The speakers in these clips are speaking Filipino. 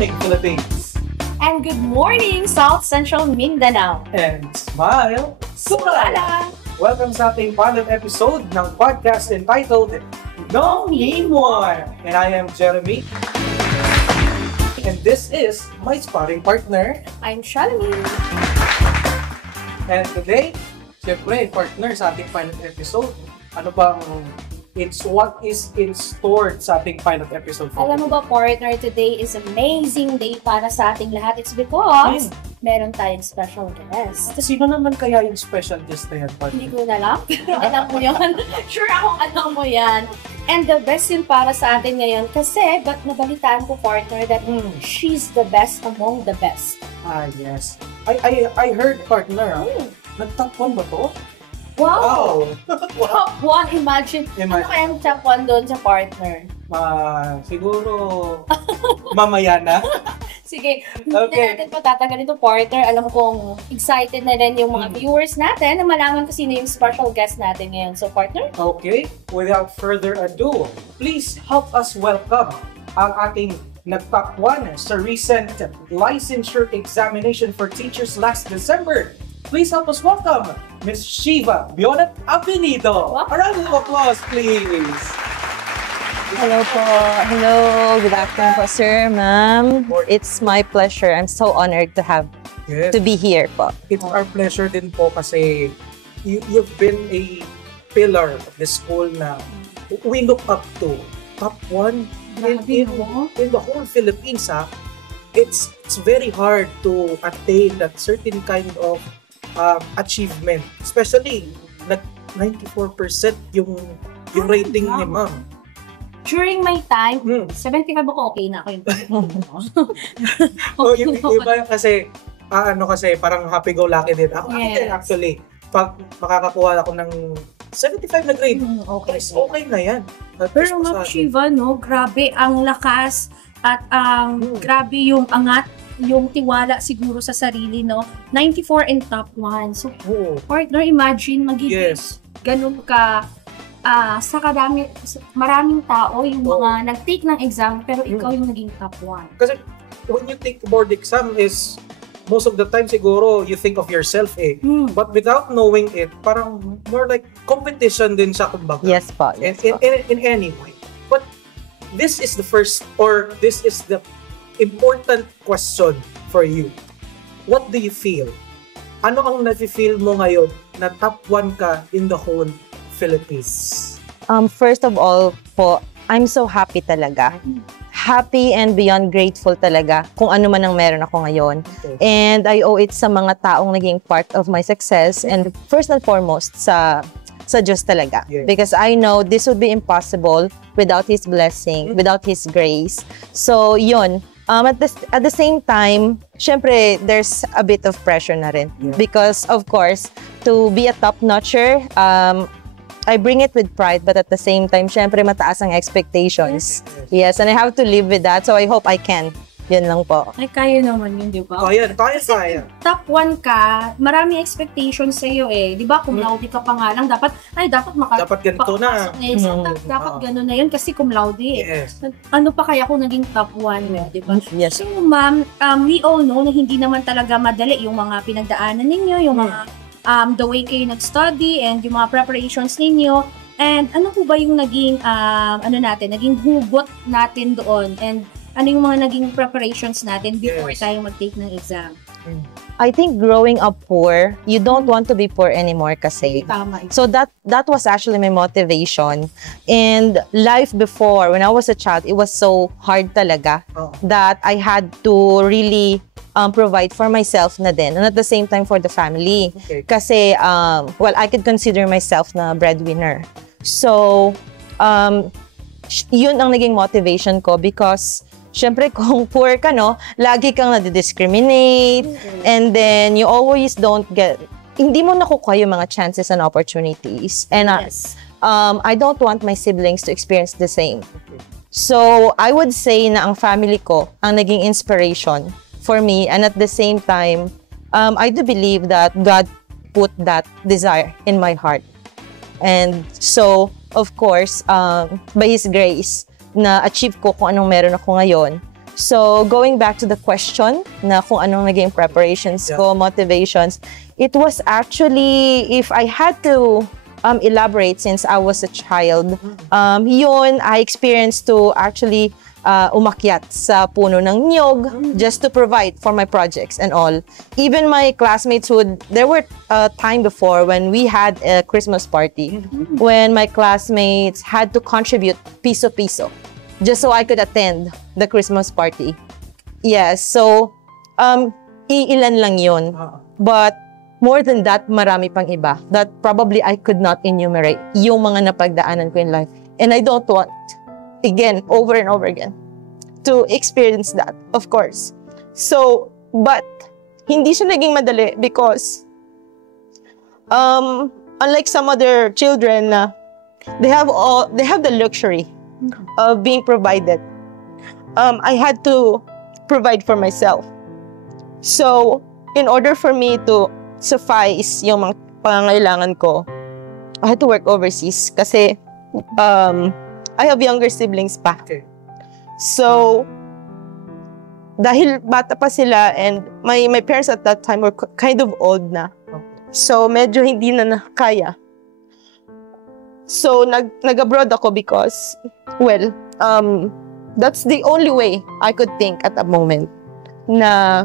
morning, Philippines! And good morning, South Central Mindanao! And smile, Sulala! Welcome sa ating pilot episode ng podcast entitled No Need More! And I am Jeremy. And this is my sparring partner. I'm Shalini. And today, siyempre, partner sa ating pilot episode. Ano bang what is in store sa ating pilot episode? Alam mo ba, partner, today is amazing day para sa ating lahat. It's because meron tayong special guest. Sino naman kaya yung special guest na yan, partner? Hindi ko na alam. Alam mo yan. Sure akong alam mo yan. And the best yun para sa atin ngayon kasi nabalitaan ko, partner, that she's the best among the best. Ah, yes. I heard, partner, nag-top 1 ba to? Wow! Top 1, imagine. Ano kaya yung top 1 doon sa partner? Siguro, mamaya na. Sige, hindi na natin patatagal ito, partner. Alam kong excited na rin yung mga viewers natin na malaman kung sino yung special guest natin ngayon. So, partner? Okay, without further ado, please help us welcome ang ating nag-top 1 sa recent licensure examination for teachers last December. Please help us welcome Ms. Shiva Bionat Avenido. A round of applause, please. Hello po. Hello. Good afternoon po, sir, ma'am. It's my pleasure. I'm so honored to be here po. It's our pleasure din po kasi you've been a pillar of the school na we look up to. Top 1 in the whole Philippines. It's very hard to attain that certain kind of achievement. Especially, 94% yung rating ni ma'am. During my time, 75 ako, okay na ako yung yung iba kasi, parang happy-go-lucky din. Ako actually, pag makakakuha ako ng 75 na grade, okay na yan. Pero Ma'am Shiva, grabe ang lakas at grabe yung angat, yung tiwala siguro sa sarili, 94 and top 1. So, partner, imagine, magiging ganun ka, maraming tao, yung mga nag-take ng exam, pero ikaw yung naging top 1. Kasi, when you take board exam is, most of the time siguro, you think of yourself But without knowing it, parang more like competition din siya, kumbaga. Yes po. Yes in any way. But, this is the first, or this is the important question for you. What do you feel? Ano ang nafe-feel mo ngayon na top 1 ka in the whole Philippines? First of all po, I'm so happy talaga. Happy and beyond grateful talaga kung ano man ang meron ako ngayon. Okay. And I owe it sa mga taong naging part of my success and first and foremost sa Diyos talaga. Yes. Because I know this would be impossible without His blessing, without His grace. So, yun. At the same time, syempre, there's a bit of pressure na rin. Yeah. Because, of course, to be a top-notcher, I bring it with pride, but at the same time, syempre, mataas ang expectations. Yes, and I have to live with that, so I hope I can. Yun lang po. Ay, kaya naman yun, di ba? Kaya. Top 1 ka, maraming expectations sa'yo Di ba? Cum laude ka pa nga lang, dapat ganito na. Dapat gano'n na yun kasi cum laude Yes. Ano pa kaya kung naging top 1 di ba? Yes. So, ma'am, we all know na hindi naman talaga madali yung mga pinagdaanan ninyo, yung mga the way kayo nag-study and yung mga preparations ninyo. And ano po ba yung naging, naging hugot natin doon? And ano yung mga naging preparations natin before tayo mag-take ng exam? I think growing up poor, you don't want to be poor anymore kasi. Tama. So that was actually my motivation. And life before, when I was a child, it was so hard talaga that I had to really provide for myself na din and at the same time for the family. Okay. Kasi, I could consider myself na breadwinner. So, yun ang naging motivation ko because syempre, kung poor ka, lagi kang nadidiscriminate, and then you always hindi mo nakukuha yung mga chances and opportunities. And I don't want my siblings to experience the same. So, I would say na ang family ko ang naging inspiration for me, and at the same time, I do believe that God put that desire in my heart. And so, of course, by His grace, na-achieve ko kung anong meron ako ngayon. So, going back to the question na kung anong naging preparations ko, motivations, it was actually, if I had to elaborate since I was a child, yun, I experienced to actually umakyat sa puno ng niyog just to provide for my projects and all. Even my classmates there were a time before when we had a Christmas party when my classmates had to contribute piso-piso just so I could attend the Christmas party. Yes, so iilan lang yun. But more than that, marami pang iba that probably I could not enumerate yung mga napagdaanan ko in life. And I don't want, again, over and over again, to experience that, of course. So, but, hindi siya naging madali because, unlike some other children, they have the luxury of being provided. I had to provide for myself. So, in order for me to suffice yung mga pangangailangan ko, I had to work overseas kasi I have younger siblings pa. Okay. So, dahil bata pa sila and my parents at that time were kind of old na. So, medyo hindi na kaya. So, nag-abroad ako because, well, that's the only way I could think at that moment na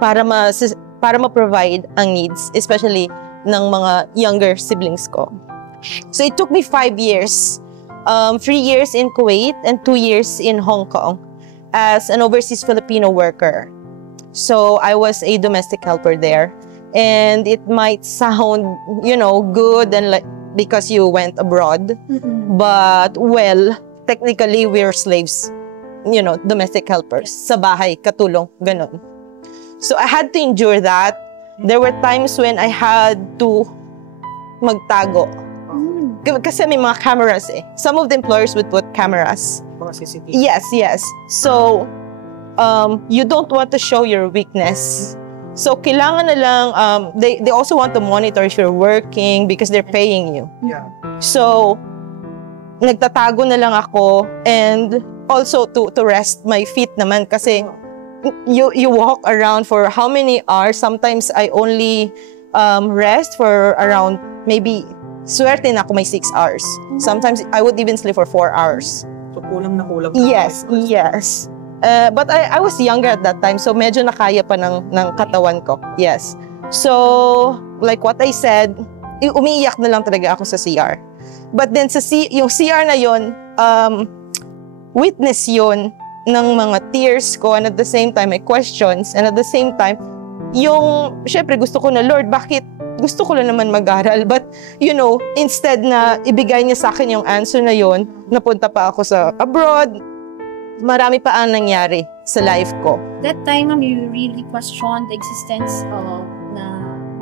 para ma-provide ang needs, especially ng mga younger siblings ko. So, it took me 5 years. 3 years in Kuwait and 2 years in Hong Kong as an overseas Filipino worker. So, I was a domestic helper there. And it might sound, good and like because you went abroad. But, well, technically, we're slaves. Domestic helpers. Sa bahay, katulong, ganon. So, I had to endure that. There were times when I had to magtago. Kasi may mga cameras eh. Some of the employers would put cameras. Mga CCTV. Yes. So, you don't want to show your weakness. So, kailangan na lang, they also want to monitor if you're working because they're paying you. Yeah. So, nagtatago na lang ako and also to rest my feet naman kasi you walk around for how many hours? Sometimes I only rest for around maybe swerte na ako may 6 hours. Sometimes I would even sleep for 4 hours. So kulang na kulang. Yes. But I was younger at that time, so medyo nakaya pa ng katawan ko. Yes. So, like what I said, umiiyak na lang talaga ako sa CR. But then yung CR na yon, witness yon ng mga tears ko, and at the same time my questions, and at the same time syempre gusto ko na, Lord, bakit gusto ko lang naman mag-aral, but instead na ibigay niya sa akin yung answer na yon, napunta pa ako sa abroad, marami pa ang nangyari sa life ko. That time, you really questioned the existence of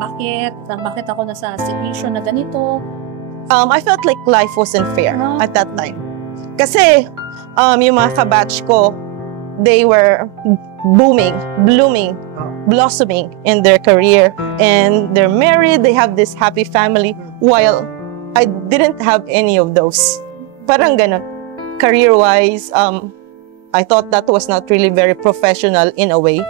bakit ako nasa situation na ganito. I felt like life wasn't fair at that time. Kasi yung mga kabatch ko, they were blooming, blossoming in their career, and they're married, they have this happy family, while I didn't have any of those. Parang ganun. Career-wise, I thought that was not really very professional in a way.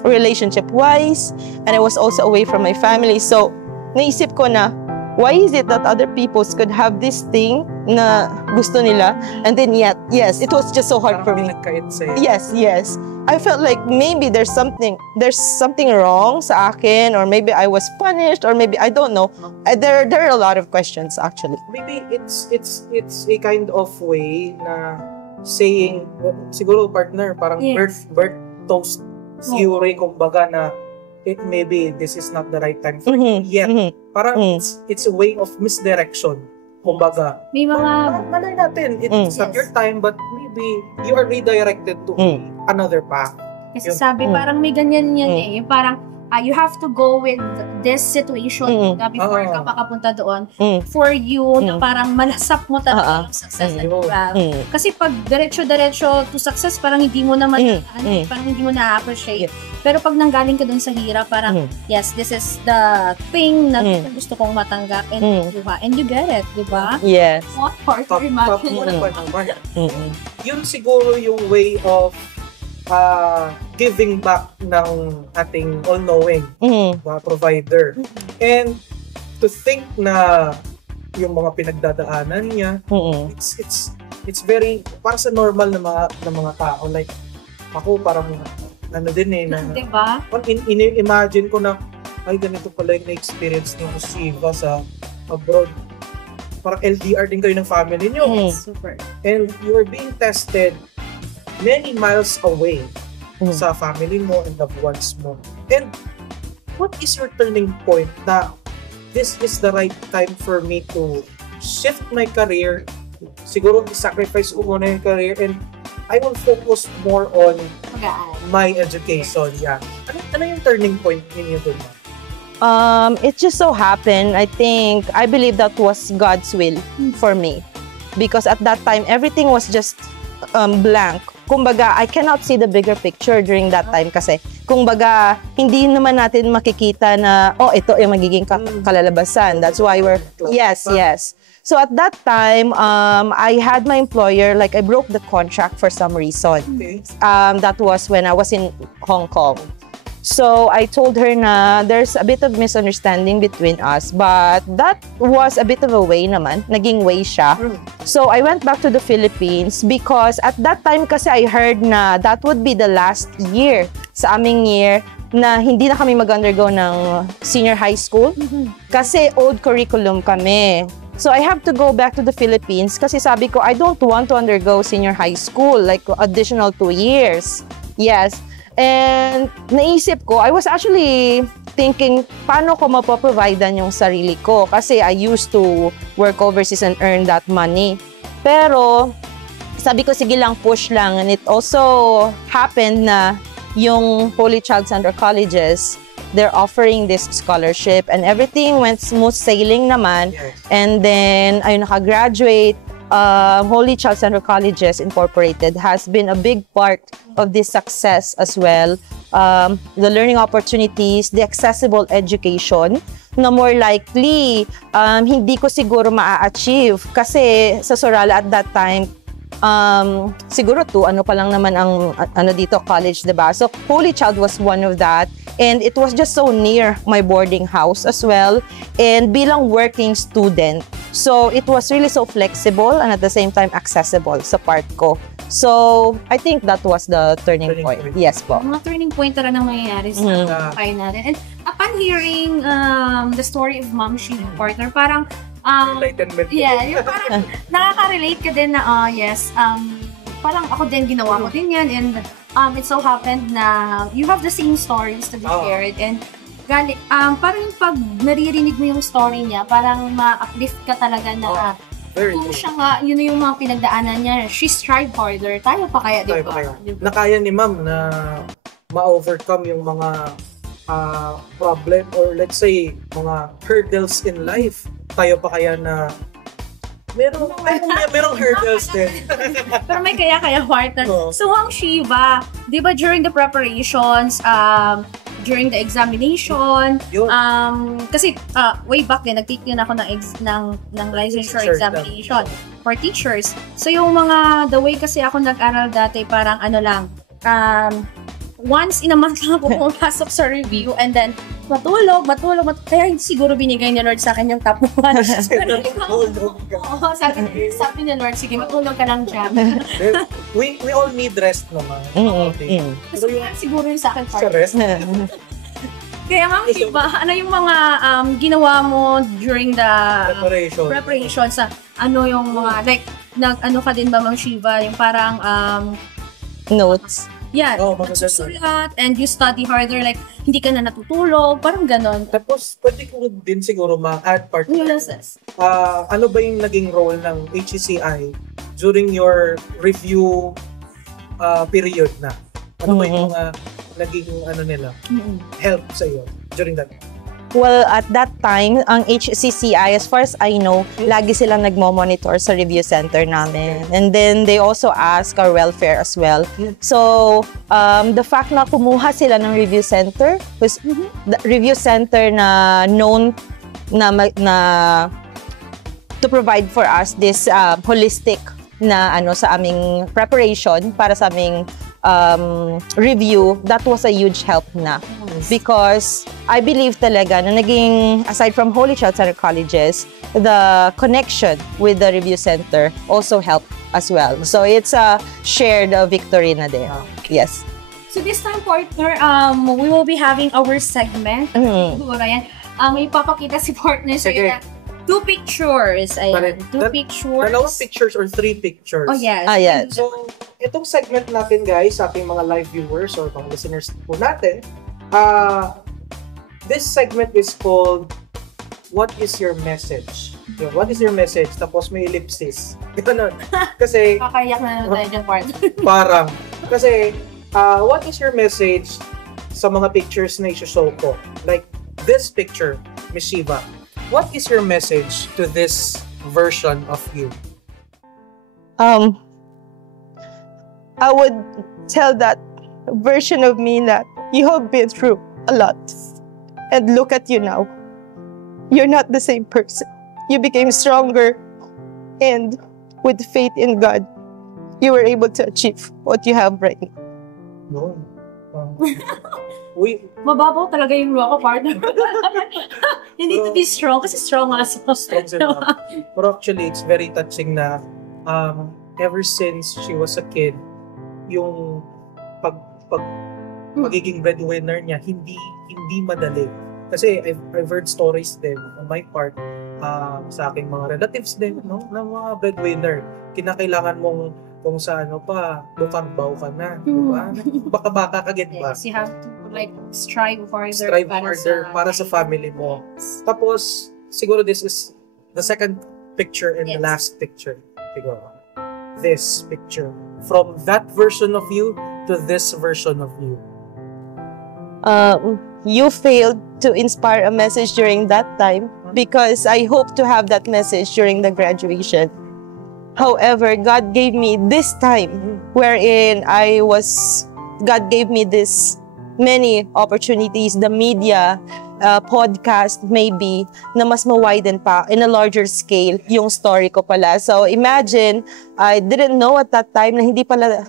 Relationship-wise, and I was also away from my family. So, naisip ko na, why is it that other people could have this thing na gusto nila, and then yet, yes, it was just so hard for me. Yes. I felt like maybe there's something wrong sa akin, or maybe I was punished, or maybe I don't know. There are a lot of questions actually. Maybe it's a kind of way na saying, siguro partner, parang birth toast theory, kumbaga na maybe this is not the right time for you yet. Parang it's a way of misdirection. Kumbaga, may mga malay natin, it's not your time, but maybe you are redirected to another path. Kasi sabi, parang may ganyan yan eh. Yung parang, you have to go with this situation before ka makapunta doon for you na parang malasap mo talaga yung success na diba? Kasi pag diretso-diretso to success, parang hindi mo naman parang hindi mo na-appreciate. Pero pag nanggaling ka dun sa hirap, parang yes, this is the thing na gusto kong matanggap and diba? And you get it, diba? Yes. What part of imagine? Yun siguro yung way of giving back ng ating all-knowing provider. And to think na yung mga pinagdadaanan niya, it's very, para sa normal na mga tao, like ako parang ano din na diba? Imagine ko na ay ganito pala yung na-experience ni Shiva sa abroad. Parang LDR din kayo ng family niyo. Super. And you are being tested many miles away sa family mo and loved ones mo. And what is your turning point na this is the right time for me to shift my career? Siguro sacrifice ko muna yung career and I will focus more on my education. Yeah. Ano yung turning point ninyo doon? It just so happened, I believe that was God's will for me. Because at that time, everything was just blank. Kumbaga, I cannot see the bigger picture during that time kasi kumbaga, hindi naman natin makikita na, ito yung magiging kalalabasan. That's why yes. So at that time, I had my employer, like I broke the contract for some reason. That was when I was in Hong Kong. So I told her na there's a bit of misunderstanding between us, but that was a bit of a way naman, naging way siya. So I went back to the Philippines because at that time kasi I heard na that would be the last year sa aming year na hindi na kami mag-undergo ng senior high school kasi old curriculum kami. So I have to go back to the Philippines kasi sabi ko, I don't want to undergo senior high school, like additional 2 years. Yes. And naisip ko, I was actually thinking, paano ko mapoprovidean yung sarili ko? Kasi I used to work overseas and earn that money. Pero, sabi ko, sige lang, push lang. And it also happened na yung Holy Child Center Colleges, they're offering this scholarship and everything went smooth sailing naman. And then, ayun, nakagraduate. Holy Child Center Colleges Incorporated has been a big part of this success as well. The learning opportunities, the accessible education na more likely hindi ko siguro maa-achieve kasi sa Sorala at that time siguro pa lang naman ang dito college, diba? So Holy Child was one of that. And it was just so near my boarding house as well. And bilang working student, so it was really so flexible and at the same time accessible sa part ko. So, I think that was the turning point. Yes po. Mga turning point talaga nang mangyayari sa kaya natin. And upon hearing the story of Ma'am Shiva partner, parang enlightenment. Yeah, yung parang nakaka-relate ka din na yes, parang ako din ginawa ko din yan and it so happened na you have the same stories to be shared and parang pag naririnig mo yung story niya, parang ma-uplift ka talaga na kung siya nga, yun yung mga pinagdaanan niya, she strived harder, tayo pa kaya, di ba? Nakaya ni Ma'am na ma-overcome yung mga problem or let's say mga hurdles in life. Tayo pa kaya na merong hurdles din. Pero may kaya partner. So, Ma'am Shiva, di ba during the preparations, during the examination, kasi way back din, nag-take din ako ng licensure examination for teachers. So, yung the way kasi ako nag-aral dati, parang once in a month lang ako pumapasok sa review and then matulog. Kaya siguro binigay ni Lord sa akin yung top 1. Sabi ni Lord, sige, matulog ka lang dyan. we all need rest naman. So, siguro yung sa akin part. Sa rest? Kaya Ma'am Shiva, ano yung mga ginawa mo during the preparation sa yung mga, like, ka din ba Ma'am Shiva, yung parang notes? Yeah, nagsusulat and you study harder, like, hindi ka na natutulog, parang ganon. Tapos, pwede ko din siguro ma-add part. Yes. Ano ba yung naging role ng HECI during your review period na? Ano ba yung mga naging nila, help sa iyo during that? Well, at that time, ang HCCI, as far as I know, lagi silang nagmo-monitor sa review center namin. And then, they also ask our welfare as well. So, the fact na kumuha sila ng review center, was the review center na known na to provide for us this holistic na sa aming preparation para sa aming review, that was a huge help na. Because I believe talaga na naging, aside from Holy Child Center Colleges, the connection with the review center also helped as well. So it's a shared victory na there. Yes. So this time, partner, we will be having our segment. May papakita si partner sa'yo na 2 pictures. Ayan, 2 pictures. 2 pictures or 3 pictures. Oh, yes. Yes. So, itong segment natin, guys, sa ating mga live viewers or mga listeners po natin, this segment is called What is your message? What is your message? Tapos may ellipsis. Ganun. Kasi kakayak na tayo dyan, partner. Parang. Kasi, what is your message sa mga pictures na i-show ko? Like, this picture, Miss Shiva. What is your message to this version of you? I would tell that version of me that you have been through a lot. And look at you now. You're not the same person. You became stronger. And with faith in God, you were able to achieve what you have right now. No. Mababaw talaga yung luha ko, partner. You need to be strong kasi strong nga sa But actually, it's very touching na ever since she was a kid, yung magiging breadwinner niya, hindi madali. Kasi I've heard stories din on my part sa aking mga relatives din, no, ng mga breadwinner. Kinakailangan mong kung sa lukarbaw ka na, diba? Baka get ba? Yes, you have to strive harder para sa family mo. Tapos, siguro this is the second picture and the last picture. Siguro. This picture. From that version of you to this version of you. You failed to inspire a message during that time because I hope to have that message during the graduation. However, God gave me this time wherein God gave me this many opportunities, the media, podcast maybe, na mas ma-widen pa in a larger scale yung story ko pala. So imagine, I didn't know at that time na hindi pala,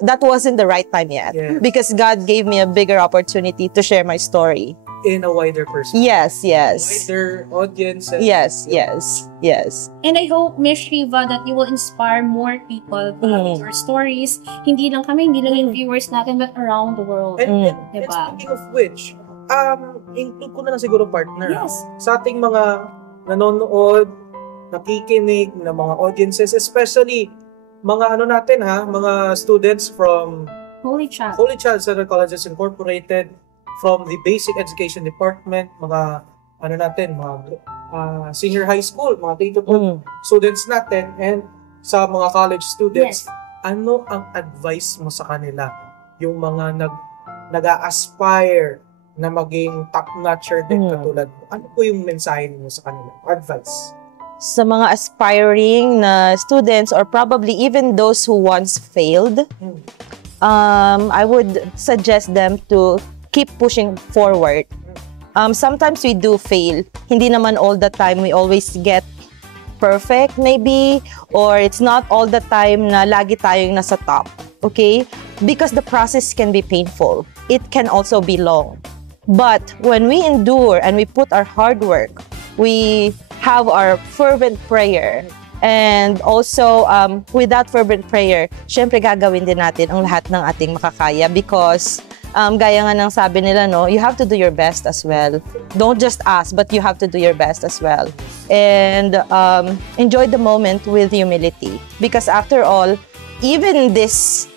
that wasn't the right time yet. Yes. Because God gave me a bigger opportunity to share my story. In a wider perspective. Yes. Wider audience. Yes. And I hope, Miss Shiva, that you will inspire more people with your stories. Hindi lang yung viewers natin, but around the world. And diba? speaking of which, include ko na lang siguro, partner. Yes. Sa ating mga nanonood, nakikinig na mga audiences, especially mga mga students from Holy Child Center Colleges Incorporated, from the Basic Education Department, mga senior high school, mga K-12 students natin, and sa mga college students. Yes. Ano ang advice mo sa kanila? Yung mga nag-a-aspire na maging top-notcher din katulad mo. Ano po yung mensahe mo sa kanila? Advice? Sa mga aspiring na students or probably even those who once failed, I would suggest them to keep pushing forward. Sometimes we do fail. Hindi naman all the time we always get perfect maybe, or it's not all the time na lagi tayong nasa top. Okay? Because the process can be painful. It can also be long. But when we endure and we put our hard work, we have our fervent prayer. And also, with that fervent prayer, syempre gagawin din natin ang lahat ng ating makakaya because gaya nga ng sabi nila, no, you have to do your best as well. Don't just ask, but you have to do your best as well. And enjoy the moment with humility. Because after all, even this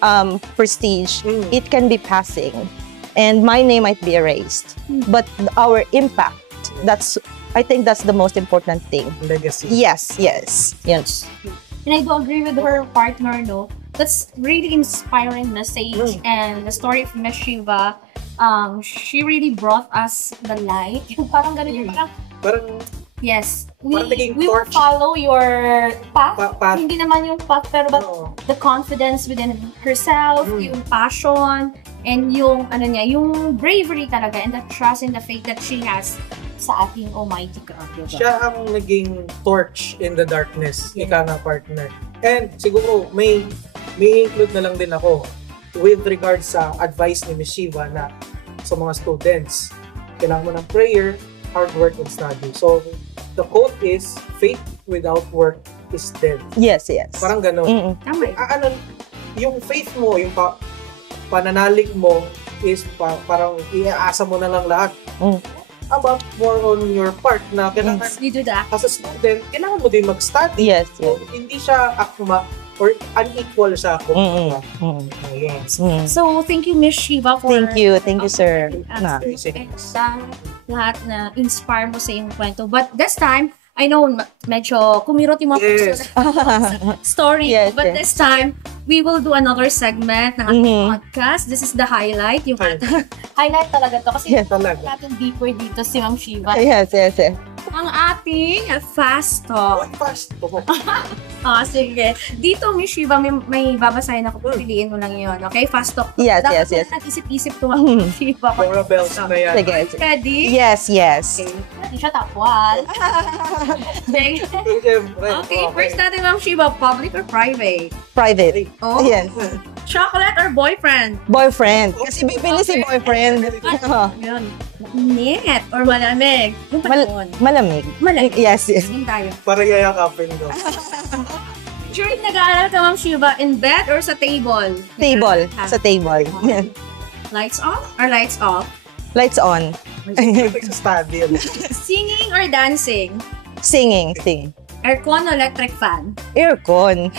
prestige, it can be passing. And my name might be erased. But our impact, I think that's the most important thing. Legacy. Yes. And I do agree with her partner, no? That's really inspiring message and the story of Miss Shiva. She really brought us the light. Yung parang ganun yung Parang yes. Parang naging We will torch. follow your path. Path. Hindi naman yung path, pero but Oo. the confidence within herself, yung passion, and yung, ano niya, yung bravery talaga, and the trust and the faith that she has sa ating Almighty God. Diba? Siya ang naging torch in the darkness, Yeah. ika nga partner. And siguro may include na lang din ako with regards sa advice ni Miss Shiva na sa mga students, kailangan mo ng prayer, hard work, and study. So, the quote is, faith without work is dead. Yes. Parang gano'n. Tama yun. Yung faith mo, yung pananalig mo is parang iaasa mo na lang lahat. About more on your part na kailangan, You do that. as a student, kailangan mo din mag-study. Yes. So, hindi siya akma or unequal sa ako. Yes. So, thank you, Miss Shiva, for Thank you, sir. Na. and lahat na inspire mo sa iyong kwento. But this time, I know medyo kumirot yung mga Yes. story. Yes, But yes. this time, we will do another segment ng ating podcast. This is the highlight. Yung highlight talaga to. Kasi Yes. Talaga. natin deeper dito si Ma'am Shiva. Yes. Ang ating fast talk. Fast. Sige. Dito, Miss Shiva, may babasahin ako. Piliin mo lang yun. Okay? Fast talk. Yes. Dapat nag-isip-isip to Miss Shiva. Mga bells na yan. Sige. Ready? Yes. Okay. Hindi siya tapwal. Siyempre. Okay, first natin, Ma'am Shiva, public or private? Private. Oh, Yes. chocolate or boyfriend? Boyfriend. Kasi bibili si boyfriend. Yun. Mainit or malamig? Yung panahon. Malamig. Malamig. Yes. Yun tayo. Para yayakapin ko. During nag-aaral ka, Ma'am Shiva, in bed or sa table? Table. Sa table. Lights on or lights off? Lights on. Nagsa-study. Singing or dancing? Singing. Aircon or electric fan? Aircon.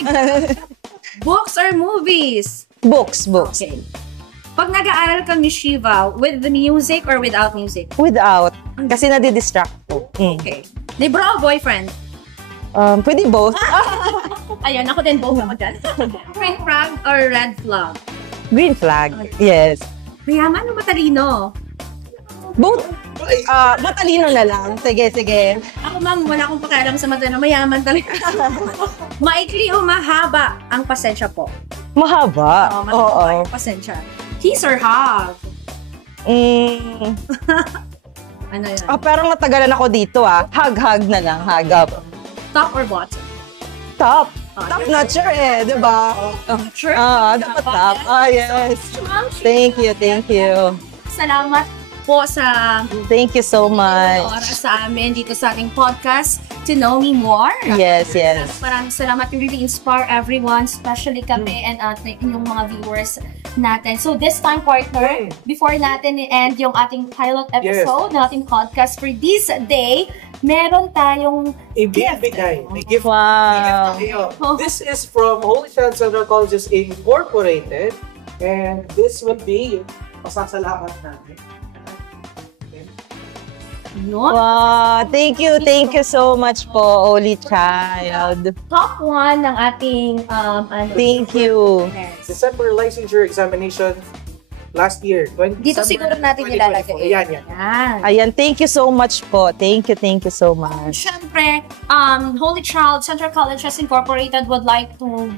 Books or movies? Books. Okay. Pag nag-aaral ka, Miss Shiva, with the music or without music? Without. Kasi nadidistract po. Okay. Libro o boyfriend? Pwede both. Ayun, ako din both ako dyan. Green flag or red flag? Green flag. Yes. Mayaman o matalino? Both. Matalino na lang. Sige. Ako, ma'am, wala akong pakialam sa matalino. Mayaman talaga. Maikli o mahaba ang pasensya po? Mahaba. Mahaba yung pasensya. Kiss or hug? Ano yan? Parang natagalan ako dito Hug na lang. Hug up. Top or bottom? Top. Top notcher diba? Sure. Dapat top. Yes. Thank you. Salamat po sa Thank you so much. oras sa amin dito sa ating podcast, To Know Me More. Yes. Maraming salamat. You really inspire everyone, especially kami and yung mga viewers natin. So this time, partner, before natin i-end yung ating pilot episode ng ating podcast for this day, meron tayong Ibibigay. May gift. Wow. May gift tayo. This is from Holy Child Central Colleges Incorporated, and this will be pasasalamat natin. yun. Wow. Thank you so much po, Holy Child. Top 1 ng ating Thank you. December licensure examination last year. Dito siguro natin 2024. ilalagay. Yan. Ayan, thank you so much po. Thank you so much. Siyempre, Holy Child Central Colleges Incorporated would like to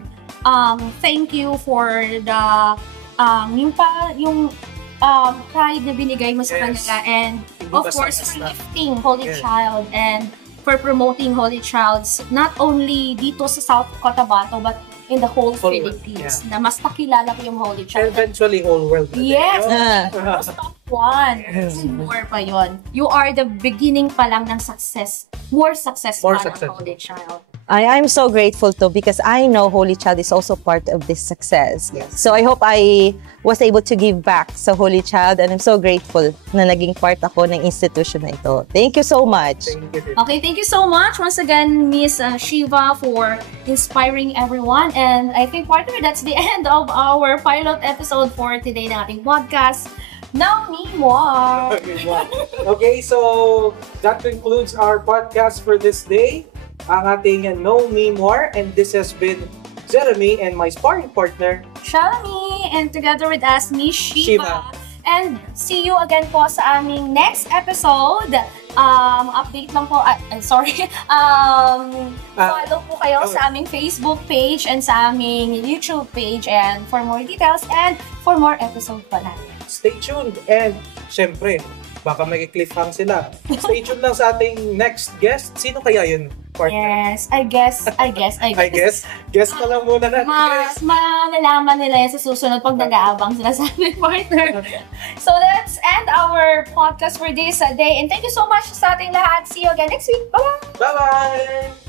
thank you for the yung pride na binigay mo sa kanila, and of course for gifting Holy Child and for promoting Holy Childs not only dito sa South Cotabato but in the whole Philippines, na mas nakilala ko yung Holy Child. Eventually, whole world. Yes! Top 1. More pa yon. You are the beginning pa lang ng success. More success pa ng Holy Child. I'm so grateful to, because I know Holy Child is also part of this success. Yes. So I hope I was able to give back sa Holy Child, and I'm so grateful na naging part ako ng institution na ito. Thank you so much. Okay, thank you so much once again, Miss Shiva, for inspiring everyone. And I think, partner, that's the end of our pilot episode for today ng ating podcast. Know Me More! Okay, so that concludes our podcast for this day. Ang ating Know Me More, and this has been Jeremy, and my sparring partner, Shalini, and together with us, Miss Shiva. Shiva. And see you again po sa aming next episode. Update lang po, follow po kayo sa aming Facebook page and sa aming YouTube page and for more details and for more episode pa natin. Stay tuned. And syempre, baka may cliffhang sila. Stay tuned lang sa ating next guest. Sino kaya yun, partner? Yes, I guess. Guess ka lang muna natin. Mas malalaman nila yan sa susunod pag nag-aabang sila sa aming partner. So let's end our podcast for this day. And thank you so much sa ating lahat. See you again next week. Bye-bye! Bye-bye!